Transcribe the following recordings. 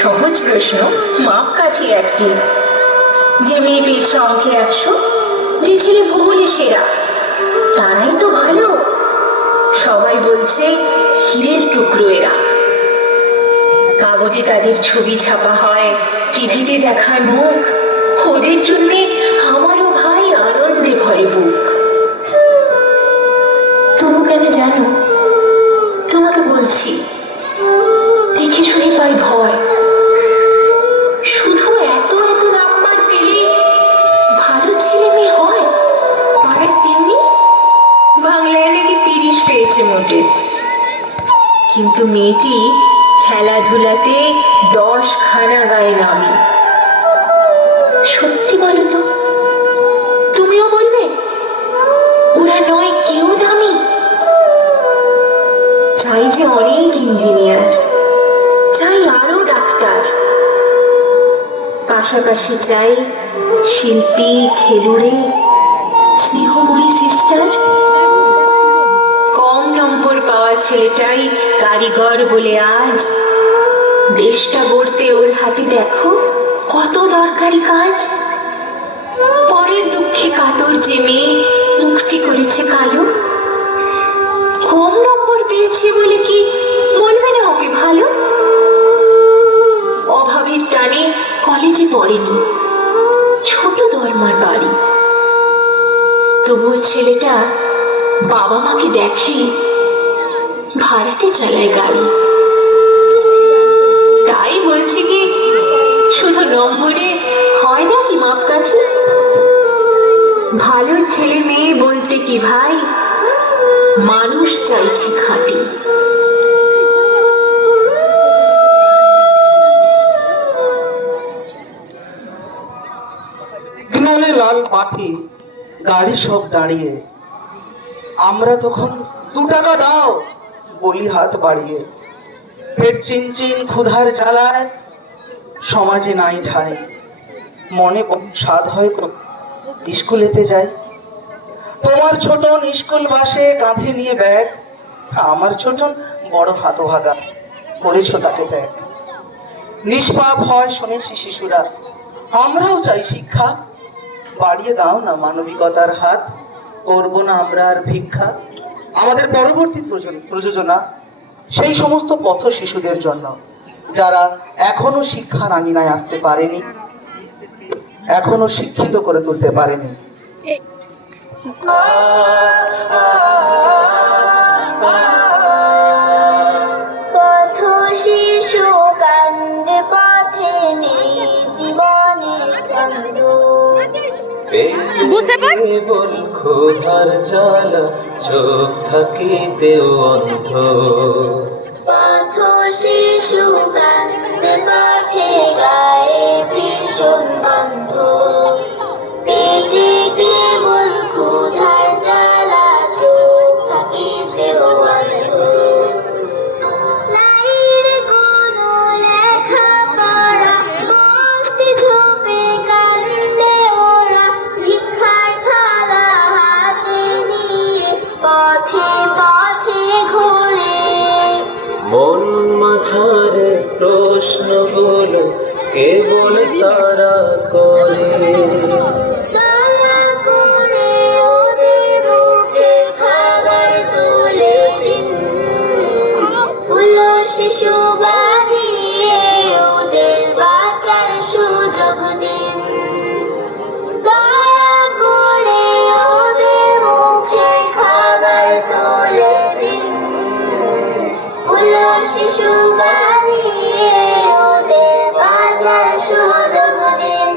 সহজ প্রশ্ন, মাপকাঠি একটি। যে মেয়ে পেয়েছে অঙ্কে 100, যে ছেলে ভূগোলে সেরা, তারাই তো ভালো। সবাই বলছে হীরের টুকরো এরা। কাগজে তাদের ছবি ছাপা হয়, টিভিতে দেখায় মুখ। ওদের জন্যে আমারও ভাই আনন্দে ভরে বুক। তবু কেন জানো, তোমাকে বলছি, দেখে শুনে পাই ভয়। শুধু এত এত নাম্বার পেলে ভালো ছেলে মেয়ে হয়? পাড়ার তেমনি বাংলায় নাকি 30 পেয়েছে মোটে, কিন্তু মেয়েটি খেলাধুলাতে 10 খানা গায়ে নামে। সত্যি বলো তো, তুমিও বলবে ওরা নয় কেউ দামি? চাই যে অনেক ইঞ্জিনিয়ার, চাই আরো ডাক্তার, পাশাপাশি চাই শিল্পী, খেলুড়ে, স্নেহময়ী সিস্টার। কম নম্বর পাওয়া ছেলেটাই কারিগর বলে আজ দেশটা গড়তে ওর হাতে দেখো কত দরকারি কাজ। পরের দুঃখে কাতর যে মেয়ে মুখটি করেছে কালো, কম নম্বর পেয়েছে বলে কি বলবে না ওকে ভালো? অভাবের টানে কলেজে পড়েনি, ছোট দরমার বাড়ি, তবুও ছেলেটা বাবা মাকে দেখে ভাড়াতে চালায় গাড়ি। তাই বলছি কি, শুধু নম্বরে হয় না কি মাপকাঠি? ভালো ছেলে মেয়ে বলতে কি ভাই, মানুষ চাইছি খাঁটি। সিগনালে লাল পাখি, গাড়ি সব দাঁড়িয়ে, আমরা তখন 2 টাকা দাও বলি হাত বাড়িয়ে। পেট চিনচিন ক্ষুধার জ্বালায়, সমাজে নাই ঠাই, মনে স্বাদ হয় স্কুলেতে যাই। তোমার ছোটন স্কুল বাসে কাঁধে নিয়ে ব্যাগ, আমার ছোটন বড় হাতভাগা, করেছো তাকে ত্যাগ। নিষ্পাপ হয় শুনেছি শিশুরা, আমরাও চাই শিক্ষা, বাড়িয়ে দাও না মানবিকতার হাত, করব না আমরা আর ভিক্ষা। আমাদের পরবর্তী প্রযোজনা সেই সমস্ত পথ শিশুদের জন্য যারা এখনো শিক্ষার আঙিনায় আসতে পারেনি, এখনো শিক্ষিত করে তুলতে পারেনি। পথ শিশু কান্দে, পথে নেই জীবনের ছন্দ। কেবল ক্ষুধার জ্বালা, চোখ থাকিতেও অন্ধ। পথ শিশু কান্দে, পথে গায়ে ভীষণ গন্ধ। পেটে কেবল ক্ষুধার জ্বালা, চোখ থাকিতেও অন্ধ। নাইর কোনো লেখাপড়া, বস্তি ঝোপে কান্দে ওরা। ভিক্ষার থালা হাতে নিয়ে পথে পথে ঘোরে। মন মাঝারে প্রশ্নগুলো কেবল তারা করে। দয়া করে ওদের মুখে খাবার তুলে দিন, ফুল শিশু বানিয়ে ওদের বাঁচার সুযোগ দিন। দয়া করে ওদের মুখে খাবার তুলে দিন, ফুল শিশু বানিয়ে ওদের বাঁচার সুযোগ দিন।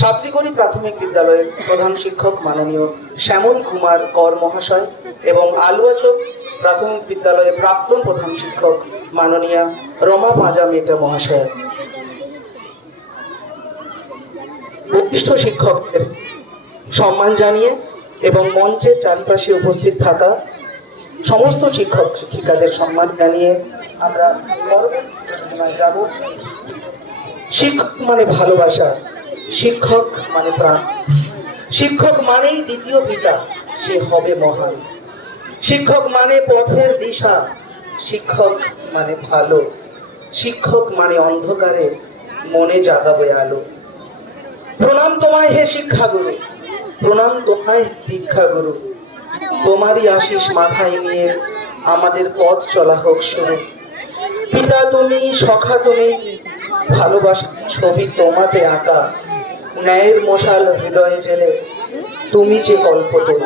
সাত্রিকরি প্রাথমিক বিদ্যালয়ের প্রধান শিক্ষক মাননীয় শ্যামল কুমার কর মহাশয় এবং আলুয়াচক প্রাথমিক বিদ্যালয়ের প্রাক্তন প্রধান শিক্ষক মাননীয়া রমা পাঁজা মেটা মহাশয়, বরিষ্ঠ শিক্ষকদের সম্মান জানিয়ে এবং মঞ্চের চারিপাশে উপস্থিত থাকা সমস্ত শিক্ষক শিক্ষিকাদের সম্মান জানিয়ে আমরা পরবর্তী আলোচনায় যাব। শিক্ষক মানে ভালোবাসা, শিক্ষক মানে প্রাণ, শিক্ষক মানেই দ্বিতীয় পিতা, সে হবে মহান। শিক্ষক মানে পথের দিশা, শিক্ষক মানে ভালো, শিক্ষক মানে অন্ধকারে মনে জাগাবে আলো। প্রণাম তোমায় হে শিক্ষাগুরু, প্রণাম তোমায় ভিক্ষাগুরু, তোমারই আশিস মাথায় নিয়ে আমাদের পথ চলা হোক শুরু। পিতা তুমি, সখা তুমি, ভালোবাসা ছবি তোমাতে আঁকা, ন্যায়ের মশাল হৃদয়ে জেলে তুমি যে কল্পতরু।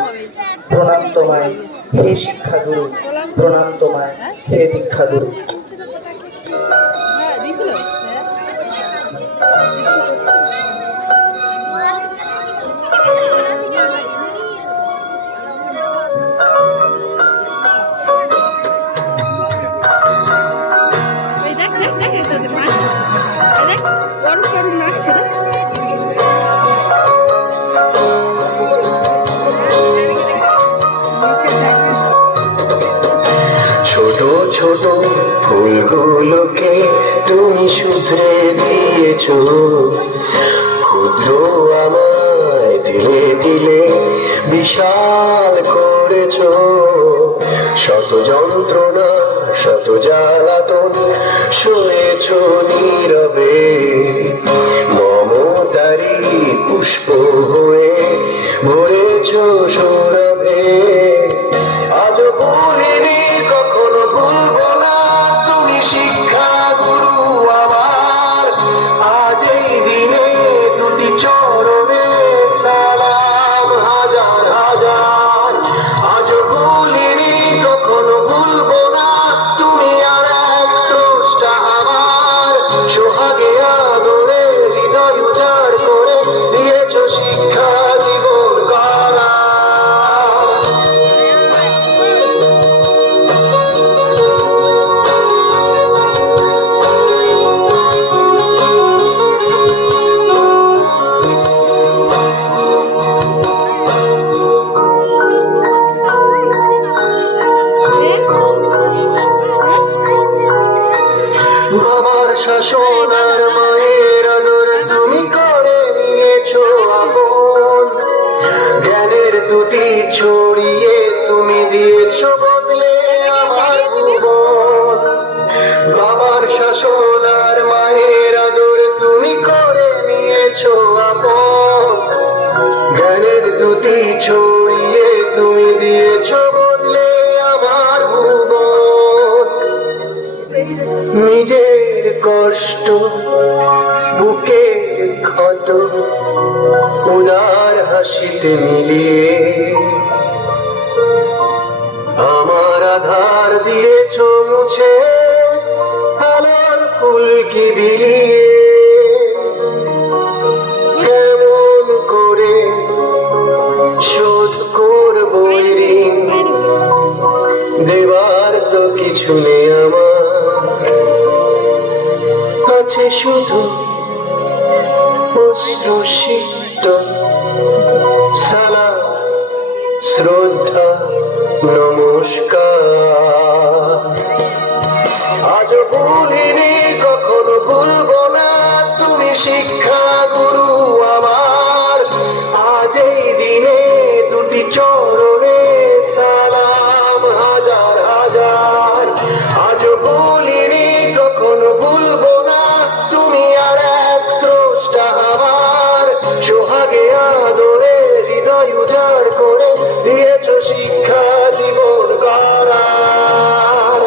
প্রণাম তোমায় হে শিক্ষাগুরু, প্রণাম তোমায় হে দীক্ষাগুরু। ছোট ছোট ফুলগুলোকে তুমি শুধরে দিয়েছো, ক্ষুদ্র আমায় দিলে দিলে বিশাল করেছো। শত যন্ত্রণা শত জ্বালাতন সয়েছো নীরবে, মমতারি পুষ্প হয়ে ভরেছো সৌরভে। আজ ভুলিনি কখনো ভুলবো না তুমি শিক্ষা গুরু আমার। আজ এই দিনে দুটি চরণে সালাম হাজার হাজার। আজ ভুলিনি কখনো ভুলবো না তুমি আর এক স্রষ্টা আমার। সোহাগে আদরে হৃদয় উজাড় করে দিয়েছো শিক্ষা জীবন গড়া। বাবার শাসন আর মায়ের আদর তুমি করে নিয়েছো আপন। জ্ঞানের দুটি ছড়িয়ে তুমি দিয়েছো বদলে আমার ভুবন। বাবার শাসন আর মায়ের আদর তুমি করে নিয়েছো আপন। জ্ঞানের দুটি ছড়িয়ে তুমি দিয়েছো বদলে আমার ভুবন। নিজের কষ্ট বুকের ক্ষত উদার হাসিতে মিলিয়ে আমার আধার দিয়েছো মুছে আলোর ফুলকি বিলিয়ে। কেমন করে শোধ করবো ঋণ, দেবার তো কিছু নেই আমার। আছে শুধু অশ্রুসিক্ত সালাম শ্রদ্ধা নমস্কার। আজ ভুলিনি কখনো ভুলবো না তুমি শিক্ষা গুরু আমার। আজ এই দিনে দুটি চরণে সালাম হাজার হাজার। আজ ভুলিনি কখনো ভুলবো না তুমি আর এক স্রষ্টা আমার। সোহাগে আদরে হৃদয় উজাড় করে দিয়েছো শিক্ষা জীবন গড়ার।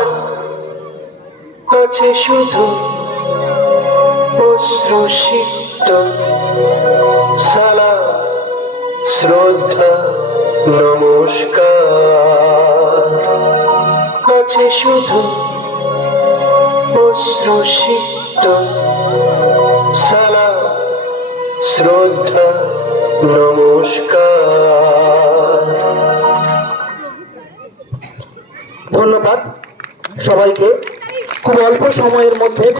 আছে শুধু অশ্রুসিক্ত সালাম শ্রদ্ধা নমস্কার। আছে শুধু অশ্রুসিক্ত সালাম শ্রদ্ধা নমস্কার। ধন্যবাদ সবাইকে। খুব অল্প সময়ের মধ্যে